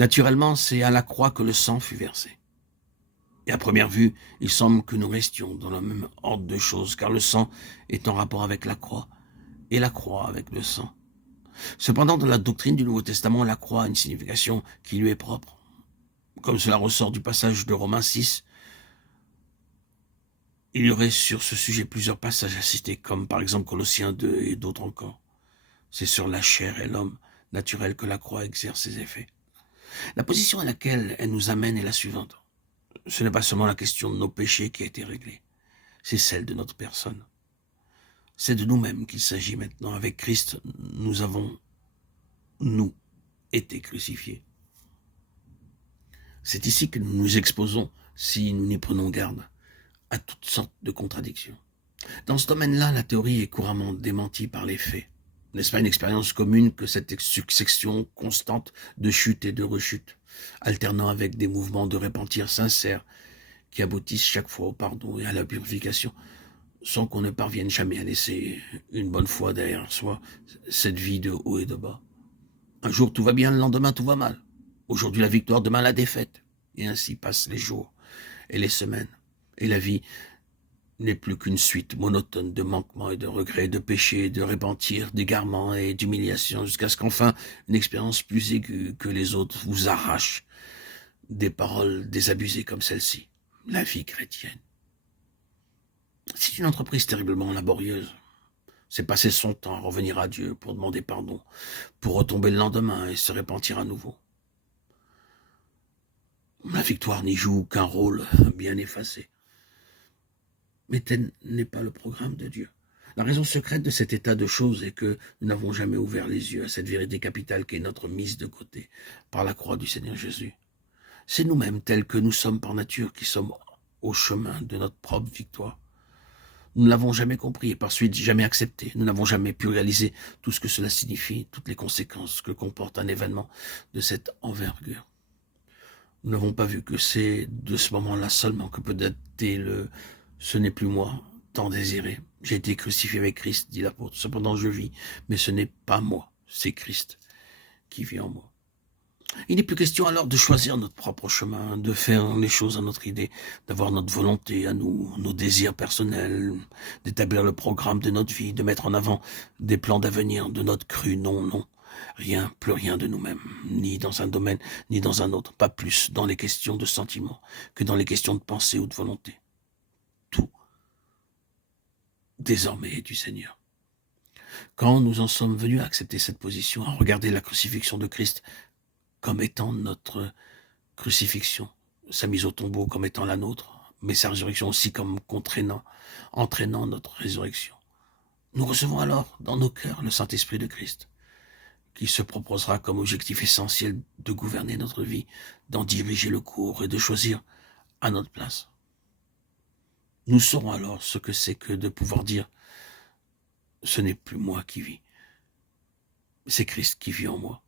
Naturellement, c'est à la croix que le sang fut versé. Et à première vue, il semble que nous restions dans le même ordre de choses, car le sang est en rapport avec la croix, et la croix avec le sang. Cependant, dans la doctrine du Nouveau Testament, la croix a une signification qui lui est propre. Comme cela ressort du passage de Romains 6, il y aurait sur ce sujet plusieurs passages à citer, comme par exemple Colossiens 2 et d'autres encore. C'est sur la chair et l'homme naturel que la croix exerce ses effets. La position à laquelle elle nous amène est la suivante. Ce n'est pas seulement la question de nos péchés qui a été réglée, c'est celle de notre personne. C'est de nous-mêmes qu'il s'agit maintenant. Avec Christ, nous avons, nous, été crucifiés. C'est ici que nous nous exposons, si nous n'y prenons garde, à toutes sortes de contradictions. Dans ce domaine-là, la théorie est couramment démentie par les faits. N'est-ce pas une expérience commune que cette succession constante de chutes et de rechutes, alternant avec des mouvements de repentir sincères qui aboutissent chaque fois au pardon et à la purification, sans qu'on ne parvienne jamais à laisser une bonne fois derrière soi cette vie de haut et de bas. Un jour tout va bien, le lendemain tout va mal. Aujourd'hui la victoire, demain la défaite. Et ainsi passent les jours et les semaines. Et la vie n'est plus qu'une suite monotone de manquements et de regrets, de péchés, de repentir, d'égarements et d'humiliations, jusqu'à ce qu'enfin une expérience plus aiguë que les autres vous arrache des paroles désabusées comme celle-ci. La vie chrétienne. C'est une entreprise terriblement laborieuse. C'est passer son temps à revenir à Dieu pour demander pardon, pour retomber le lendemain et se repentir à nouveau. La victoire n'y joue qu'un rôle bien effacé. Mais tel n'est pas le programme de Dieu. La raison secrète de cet état de choses est que nous n'avons jamais ouvert les yeux à cette vérité capitale qui est notre mise de côté par la croix du Seigneur Jésus. C'est nous-mêmes tels que nous sommes par nature qui sommes au chemin de notre propre victoire. Nous ne l'avons jamais compris et par suite jamais accepté. Nous n'avons jamais pu réaliser tout ce que cela signifie, toutes les conséquences que comporte un événement de cette envergure. Nous n'avons pas vu que c'est de ce moment-là seulement que peut dater le « ce n'est plus moi » tant désiré. J'ai été crucifié avec Christ, dit l'apôtre. Cependant je vis, mais ce n'est pas moi, c'est Christ qui vit en moi. Il n'est plus question alors de choisir notre propre chemin, de faire les choses à notre idée, d'avoir notre volonté à nous, nos désirs personnels, d'établir le programme de notre vie, de mettre en avant des plans d'avenir de notre cru. Non, non, rien, plus rien de nous-mêmes, ni dans un domaine, ni dans un autre, pas plus dans les questions de sentiments que dans les questions de pensée ou de volonté. Tout, désormais, est du Seigneur. Quand nous en sommes venus à accepter cette position, à regarder la crucifixion de Christ comme étant notre crucifixion, sa mise au tombeau comme étant la nôtre, mais sa résurrection aussi comme entraînant notre résurrection. Nous recevons alors dans nos cœurs le Saint-Esprit de Christ, qui se proposera comme objectif essentiel de gouverner notre vie, d'en diriger le cours et de choisir à notre place. Nous saurons alors ce que c'est que de pouvoir dire « ce n'est plus moi qui vis, c'est Christ qui vit en moi ».